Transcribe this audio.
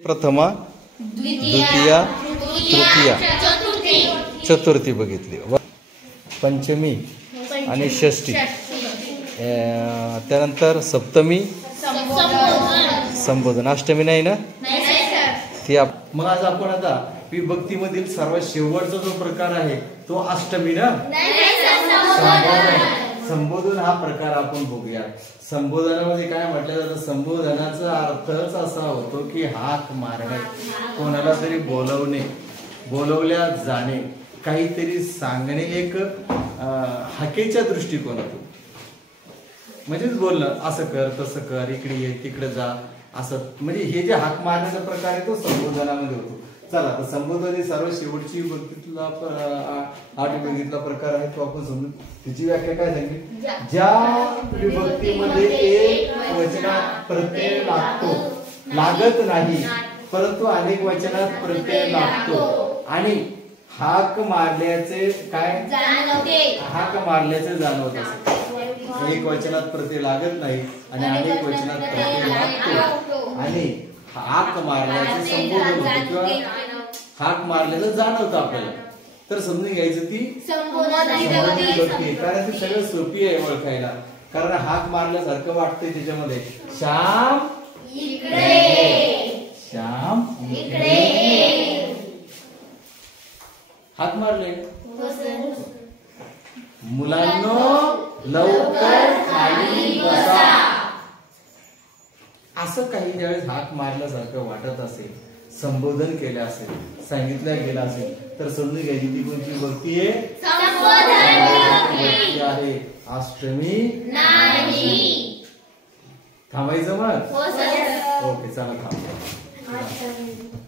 प्रथमा, द्वितीया, तृतीया, चतुर्थी बघितली, पंचमी आणि षष्ठी, त्यानंतर सप्तमी संबोधन, अष्टमी नाही ना ती. मग आज आपण आता विभक्तीमधील सर्वात शेवटचा जो प्रकार आहे तो अष्टमी ना, संबोधन हा प्रकार आपण बघूया. संबोधनामध्ये काय म्हटलं जातं, संबोधनाचा अर्थच असा होतो की हाक मारणे, कोणाला तरी बोलवणे, बोलवल्या जाणे, काहीतरी सांगणे, एक हाकेच्या दृष्टिकोनातून, म्हणजेच बोलणं, असं कर तसं कर, इकडे ये तिकडे जा, असं, म्हणजे हे जे हाक मारण्याचा प्रकार आहे तो संबोधनामध्ये होतो. चला तर संबोधन ही सर्व शेवटची विभक्तीतला आठ विभक्तीतला प्रकार आहे तो आपण समजून तिची व्याख्या काय सांगितली. ज्या विभक्तीमध्ये एक वचनात प्रत्यय लागतो, लागत नाही परंतु अनेक वचनात प्रत्यय लागतो आणि हाक मारल्याचे काय हाक मारल्याचे जाणवत असते. एक वचनात प्रत्यय लागत नाही आणि अनेक वचनात प्रत्यय लागतो आणि हाक मारल्याचे संबोधन होते किंवा हाक मारलेलं जाणवतं आपल्याला, तर समजून घ्यायचं ती विभक्ती, कारण ती सगळं सोपी आहे ओळखायला. कारण हाक मारल्यासारखं वाटतंय त्याच्यामध्ये, श्याम इकडे, श्याम इकडे, हाक मारले. मुलांनो लवकर खाली बसा, असं काही ज्यावेळेस हाक मारल्यासारखं वाटत असेल, संबोधन केलं असेल, सांगितलं गेलं असेल, तर समजून घ्यायची ती कोणती विभक्ती आहे, विभक्ती आहे अष्टमी नाही. थांबायचं मग, ओके चला थांबा.